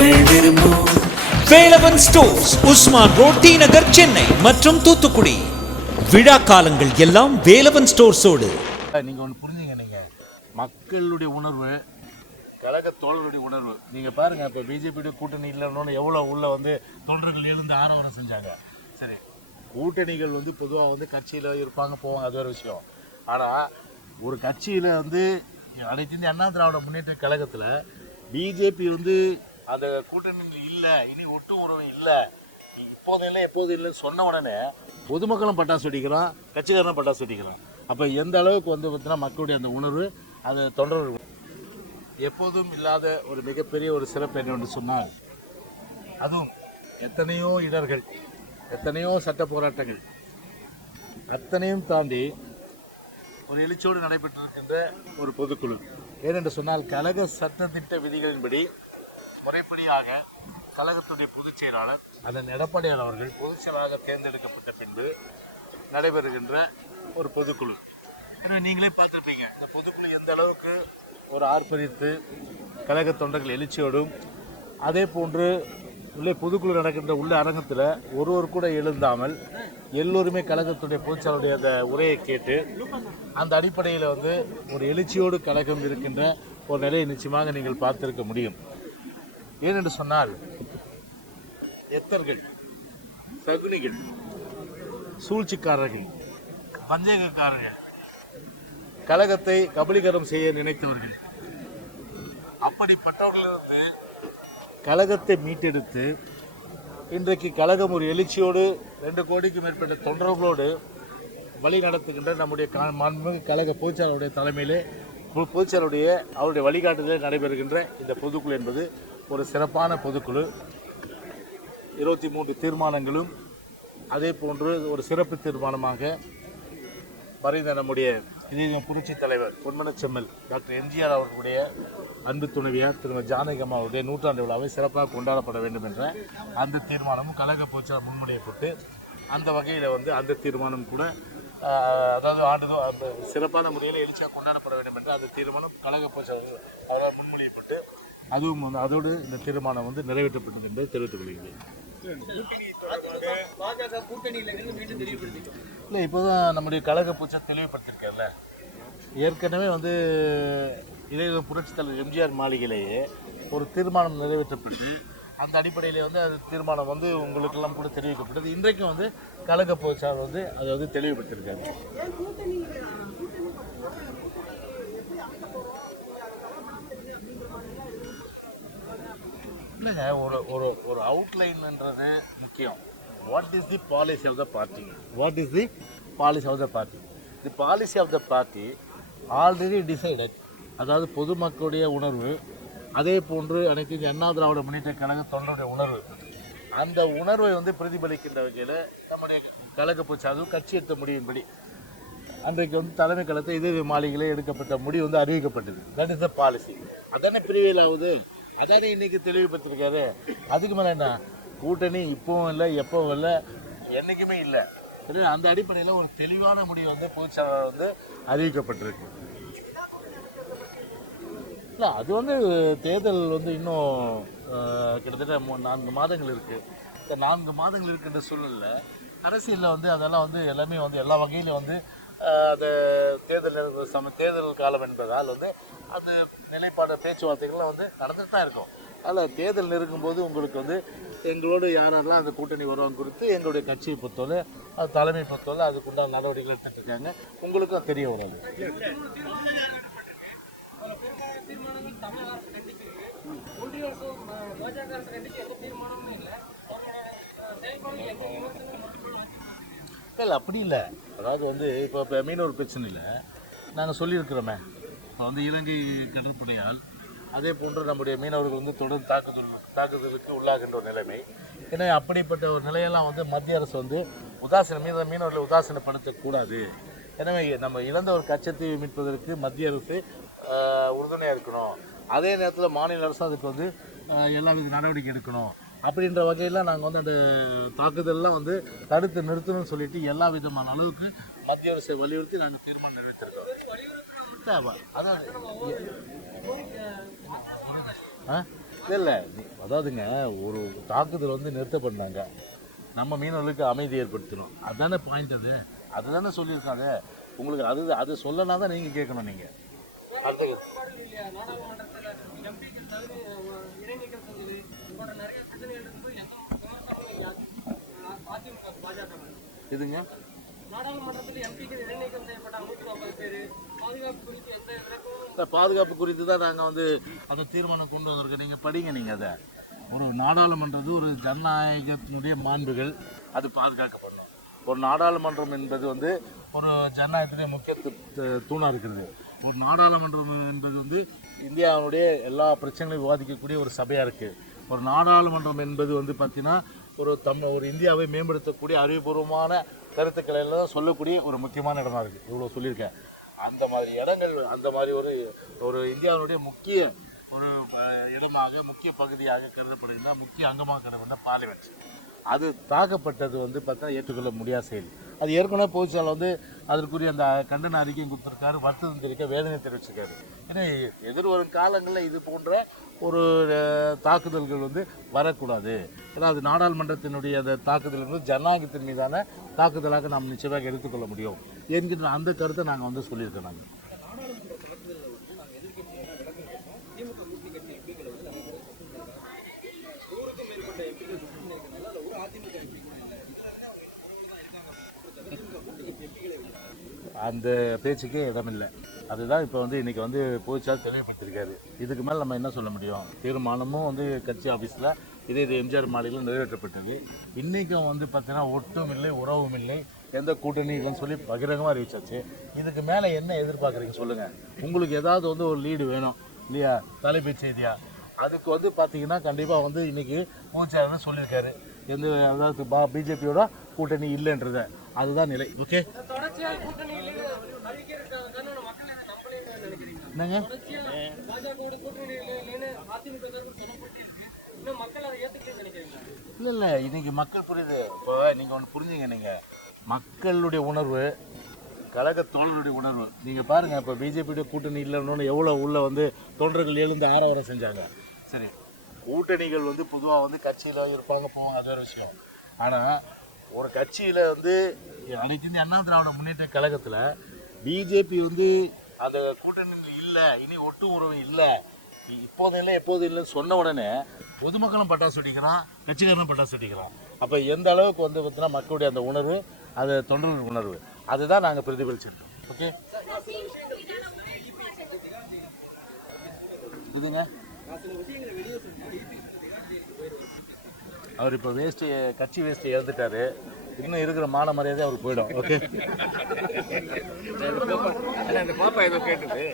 மக்கள் விரும்பும். Velavan stores Usman road T Nagar Chennai மற்றும் தூத்துக்குடி. விழா காலங்கள் எல்லாம் வேலவன் ஸ்டோர்ஸோடு. நீங்கள் ஒன்று புரிஞ்சுங்க நீங்கள் மக்களுடைய உணர்வு கழக தோழருடைய உணர்வு. நீங்கள் பாருங்கள் இப்போ பிஜேபியுடைய கூட்டணி இல்லைன்னு எவ்வளோ உள்ள வந்து தொண்டர்கள் எழுந்து ஆரவாரம் செஞ்சாங்க. சரி கூட்டணிகள் வந்து பொதுவாக வந்து கட்சியில் இருப்பாங்க போவாங்க அது ஒரு விஷயம். ஆனால் ஒரு கட்சியில் வந்து அனைத்து இந்திய அண்ணா திராவிட முன்னேற்ற கழகத்தில் பிஜேபி வந்து அந்த கூட்டணியில் இல்லை இனி ஒட்டு உறவு இல்லை. இப்போது இல்லை எப்போதும் இல்லைன்னு சொன்ன உடனே பொதுமக்களும் பட்டாசு வெடிக்கிறோம் கட்சிக்காரனும் பட்டாசு வெடிக்கிறோம் அப்போ எந்த அளவுக்கு வந்து பார்த்தீங்கன்னா மக்களுடைய அந்த உணர்வு அது தொண்டர்கள் எப்போதும் இல்லாத ஒரு மிகப்பெரிய ஒரு சிறப்பு என்ன ஒன்று சொன்னால் அதுவும் எத்தனையோ இடர்கள் எத்தனையோ சட்ட போராட்டங்கள் அத்தனையும் தாண்டி ஒரு எழுச்சியோடு நடைபெற்றிருக்கின்ற ஒரு பொதுக்குழு. ஏனென்று சொன்னால் கழக சட்டத்திட்ட விதிகளின்படி முறைப்படியாக கழகத்துடைய பொதுச் செயலாளர் அதன் எடப்பாடியார் அவர்கள் பொதுச் செயலாளராக தேர்ந்தெடுக்கப்பட்ட பின்பு நடைபெறுகின்ற ஒரு பொதுக்குழு. ஏன்னா நீங்களே பார்த்துருப்பீங்க இந்த பொதுக்குழு எந்த அளவுக்கு ஒரு ஆர்ப்பரித்து கழக தொண்டர்கள் எழுச்சியோடும் அதே போன்று உள்ளே பொதுக்குழு நடக்கின்ற உள்ள அரங்கத்தில் ஒருவர் கூட எழுந்தாமல் எல்லோருமே கழகத்துடைய பொதுச்செயலாளருடைய அந்த உரையை கேட்டு அந்த அடிப்படையில் வந்து ஒரு எழுச்சியோடு கழகம் இருக்கின்ற ஒரு நிலையை நிச்சயமாக நீங்கள் பார்த்திருக்க முடியும். ஏனென்று சொன்னால் எத்தர்கள் சகுனிகள் சூழ்ச்சிக்காரர்கள் பஞ்சகக்காரர்கள் கழகத்தை கபலீகரம் செய்ய நினைத்தவர்கள். அப்படிப்பட்டவர்களிருந்து கழகத்தை மீட்டெடுத்து இன்றைக்கு கழகம் ஒரு எழுச்சியோடு ரெண்டு கோடிக்கு மேற்பட்ட தொண்டர்களோடு வழி நடத்துகின்ற நம்முடைய மாண்புமிகு கழக பொதுச்செயலாளருடைய தலைமையிலே பொ- அவருடைய வழிகாட்டுதலில் நடைபெறுகின்ற இந்த பொதுக்குழு என்பது ஒரு சிறப்பான பொதுக்குழு. இருபத்தி மூன்று தீர்மானங்களும் அதே போன்று ஒரு சிறப்பு தீர்மானமாக மறைந்த நம்முடைய இதயம் புரட்சி தலைவர் பொன்மனச்செம்மல் டாக்டர் எம்ஜிஆர் அவர்களுடைய அன்பு துணைவியார் திருமதி ஜானகி அம்மா அவருடைய நூற்றாண்டு விழாவை சிறப்பாக கொண்டாடப்பட வேண்டும் என்ற அந்த தீர்மானமும் கழக போச்சார் முன்மொழியப்பட்டு அந்த வகையில் வந்து அந்த தீர்மானம் கூட அதாவது ஆண்டுதோ அந்த சிறப்பான முறையில் எழுச்சியாக கொண்டாடப்பட வேண்டும் என்ற அந்த தீர்மானம் கழக போச்சார் அவரால் முன்மொழியப்பட்டு அதுவும் வந்து அதோடு இந்த தீர்மானம் வந்து நிறைவேற்றப்பட்டது என்பதை தெரிவித்துக் கொள்கிறேன். இல்லை இப்போதான் நம்முடைய கழக பூச்சை தெளிவுபடுத்திருக்கேன்ல ஏற்கனவே வந்து இளைய புரட்சித் தலைவர் எம்ஜிஆர் மாளிகையிலேயே ஒரு தீர்மானம் நிறைவேற்றப்பட்டு அந்த அடிப்படையில் வந்து அது தீர்மானம் வந்து உங்களுக்கெல்லாம் கூட தெரிவிக்கப்பட்டது. இன்றைக்கும் வந்து கழக போச்சார் வந்து அதை வந்து தெளிவுபடுத்தியிருக்காரு இல்லைங்க ஒரு ஒரு ஒரு அவுட்லைன்ன்றது முக்கியம். What is the policy of the party what is the policy of the party the policy of the party already decided அதாவது பொதுமக்களுடைய உணர்வு அதே போன்று அனைத்து அண்ணா திராவிட முன்னேற்ற கழக தொண்டருடைய உணர்வு. அந்த உணர்வை வந்து பிரதிபலிக்கின்ற வகையில் நம்முடைய கழக போச்சு அதுவும் கட்சி எடுத்த முடிவின்படி அன்றைக்கு வந்து தலைமை கழகத்தை இதே மாளிகையிலே எடுக்கப்பட்ட முடிவு வந்து அறிவிக்கப்பட்டது. தட் இஸ் த பாலிசி அதானே பிரிவியல் ஆகுது அதானே இன்னைக்கு தெளிவுபடுத்திருக்காரு. அதுக்கு மேலே என்ன? கூட்டணி இப்பவும் இல்லை எப்பவும் இல்லை என்றைக்குமே இல்லை. சரி அந்த அடிப்படையில் ஒரு தெளிவான முடிவு வந்து பொதுச்செயலாளர் வந்து அறிவிக்கப்பட்டிருக்கு. இல்லை அது வந்து தேர்தல் வந்து இன்னும் கிட்டத்தட்ட மூ- நான்கு மாதங்கள் இருக்குது இந்த நான்கு மாதங்கள் இருக்கின்ற சூழலில் அரசியலில் வந்து அதெல்லாம் வந்து எல்லாமே வந்து எல்லா வகையிலும் வந்து அது தேர்தல் சம தேர்தல் காலம் என்பதால் வந்து அது நிலைப்பாடு பேச்சுவார்த்தைகள்லாம் வந்து நடந்துட்டு தான் இருக்கும். அதில் தேர்தல் நெருங்கும்போது உங்களுக்கு வந்து எங்களோடு யாரெல்லாம் அந்த கூட்டணி வருவாங்க குறித்து எங்களுடைய கட்சியை பொறுத்தவரை அது தலைமை பொறுத்தவரை அதுக்குண்டான நடவடிக்கைகள் எடுத்துகிட்டு இருக்காங்க. உங்களுக்கும் தெரிய வராது. இல்லை இல்லை அப்படி இல்லை. அதாவது வந்து இப்போ இப்போ மீனவர் பிரச்சனை இல்லை. நாங்கள் சொல்லியிருக்கிறோமே. இப்போ வந்து இலங்கை கடற்படையால் அதே போன்று நம்முடைய மீனவர்கள் வந்து தொடர்ந்து தாக்குதல் தாக்குதலுக்கு உள்ளாகின்ற ஒரு நிலைமை. ஏன்னா அப்படிப்பட்ட ஒரு நிலையெல்லாம் வந்து மத்திய அரசு வந்து உதாசீன மீன மீனவர்களை உதாசீனப்படுத்தக்கூடாது எனவே நம்ம இழந்த ஒரு கச்சத்தை மீட்பதற்கு மத்திய அரசு உறுதுணையாக இருக்கணும். அதே நேரத்தில் மாநில அரசு அதுக்கு வந்து எல்லா வித நடவடிக்கை எடுக்கணும். அப்படின்ற வகையில் நாங்கள் வந்து அந்த தாக்குதலெலாம் வந்து தடுத்து நிறுத்தணும்னு சொல்லிட்டு எல்லா விதமான அளவுக்கு மத்திய அரசை வலியுறுத்தி நாங்கள் தீர்மானம் நிறைவேற்றிருக்கோம். அதான் அதாவது ஆ? இல்லை அதாவதுங்க ஒரு தாக்குதல் வந்து நிறுத்தப்பட்டாங்க நம்ம மீனவர்களுக்கு அமைதி ஏற்படுத்தணும். அதானே பாயிண்ட் அது. அதுதானே சொல்லியிருக்காங்க உங்களுக்கு அது அது சொல்லனா தான் நீங்கள் கேட்கணும் நீங்கள் எதுங்க? நாடாளுமன்றத்தில் எம்பிக்கள் இடைநீக்கம் செய்யப்பட்ட நூற்றி ஐம்பது பேர் பாதுகாப்பு குறித்து எந்த விளக்கமும் இந்த பாதுகாப்பு குறித்து தான் நாங்கள் வந்து அந்த தீர்மானம் கொண்டு வந்திருக்கோம். நீங்கள் படிங்க நீங்கள் அதை. ஒரு நாடாளுமன்றது ஒரு ஜனநாயகத்தினுடைய மாண்புகள். அது பாதுகாக்கப்படணும். ஒரு நாடாளுமன்றம் என்பது வந்து ஒரு ஜனநாயகத்தினுடைய முக்கிய தூணாக இருக்கிறது. ஒரு நாடாளுமன்றம் என்பது வந்து இந்தியாவுடைய எல்லா பிரச்சனைகளையும் விவாதிக்கக்கூடிய ஒரு சபையாக இருக்குது ஒரு நாடாளுமன்றம் என்பது வந்து பார்த்திங்கன்னா ஒரு தம் ஒரு இந்தியாவை மேம்படுத்தக்கூடிய அறிவுபூர்வமான கருத்துக்களை எல்லாம் சொல்லக்கூடிய ஒரு முக்கியமான இடமா இருக்குது இவ்வளோ சொல்லியிருக்கேன். அந்த மாதிரி இடங்கள் அந்த மாதிரி ஒரு ஒரு இந்தியாவுடைய முக்கிய ஒரு இடமாக முக்கிய பகுதியாக கருதப்படுகின்ற முக்கிய அங்கமாக கருதப்படுகிற பார்லிமெண்ட் அது தாக்கப்பட்டது வந்து பார்த்தா ஏற்றுக்கொள்ள முடியாத செயல். அது ஏற்கனவே போச்சால் வந்து அதற்குரிய அந்த கண்டன அறிக்கையும் கொடுத்துருக்காரு. வருத்தம் தெரிவிக்க வேதனை தெரிவிச்சிருக்காரு. ஏன்னா எதிர்வரும் காலங்களில் இது போன்ற ஒரு தாக்குதல்கள் வந்து வரக்கூடாது. ஏன்னா அது நாடாளுமன்றத்தினுடைய அந்த தாக்குதல் வந்து ஜனநாயகத்தின் மீதான தாக்குதலாக நாம் நிச்சயமாக எடுத்துக்கொள்ள முடியும் என்கின்ற அந்த கருத்தை நாங்கள் வந்து சொல்லியிருக்கோம் நாங்கள் அந்த பேச்சுக்கே இடமில்லை. அதுதான் இப்போ வந்து இன்றைக்கி வந்து போச்சால் தெளிவுபடுத்திருக்காரு இதுக்கு மேலே நம்ம என்ன சொல்ல முடியும்? தீர்மானமும் வந்து கட்சி ஆஃபீஸில் இதே இது எம்ஜிஆர் மாநிலம் நிறைவேற்றப்பட்டது. இன்றைக்கும் வந்து பார்த்தீங்கன்னா ஒட்டும் இல்லை உறவும் இல்லை எந்த கூட்டணி இல்லைன்னு சொல்லி பகிரங்கமாக அறிவிச்சாச்சு. இதுக்கு மேலே என்ன எதிர்பார்க்குறீங்க சொல்லுங்கள் உங்களுக்கு ஏதாவது வந்து ஒரு லீடு வேணும் இல்லையா? தலைப்புச் செய்தியா? அதுக்கு வந்து பார்த்தீங்கன்னா கண்டிப்பாக வந்து இன்றைக்கி பூச்சாரன்னு சொல்லியிருக்காரு. எந்த அதாவது பா பிஜேபியோட கூட்டணி இல்லைன்றத. அதுதான் நிலை. ஓகே என்னங்க? இல்லை இல்லை இன்னைக்கு மக்கள் புரியுது. இப்போ நீங்கள் ஒன்று புரிஞ்சுங்க நீங்கள் மக்களுடைய உணர்வு கழக தோழருடைய உணர்வு. நீங்கள் பாருங்கள் இப்போ பிஜேபியுடைய கூட்டணி இல்லைன்னு எவ்வளோ உள்ளே வந்து தொண்டர்கள் எழுந்து ஆரவாரம் செஞ்சாங்க. சரி கூட்டணிகள் வந்து பொதுவாக வந்து கட்சியில் இருப்பாங்க போவாங்க அது வேறு விஷயம். ஆனால் ஒரு கட்சியில் வந்து அன்னைக்கு வந்து அண்ணா திராவிட முன்னேற்ற கழகத்தில் பிஜேபி வந்து அந்த கூட்டணியில் இல்லை இனி ஒட்டு உறவு இல்லை. இப்போதும் இல்லை எப்போதும் இல்லைன்னு சொன்ன உடனே பொதுமக்களும் பட்டாசு வெடிக்கிறான் கட்சிக்காரனும் பட்டாசு வெடிக்கிறான். அப்போ எந்த அளவுக்கு வந்து பார்த்தீங்கன்னா மக்களுடைய அந்த உணர்வு அது தொண்டர்கள் உணர்வு அதுதான் நாங்கள் பிரதிபலிச்சிருக்கோம். ஓகே இதுங்க? அவர் இப்போ வேஸ்ட்டு கட்சி வேஸ்ட்டு இழந்துட்டாரு. இன்னும் இருக்கிற மான மரியாதை அவருக்கு போயிடும். ஓகே இந்த பாப்பா ஏதோ கேட்டுது.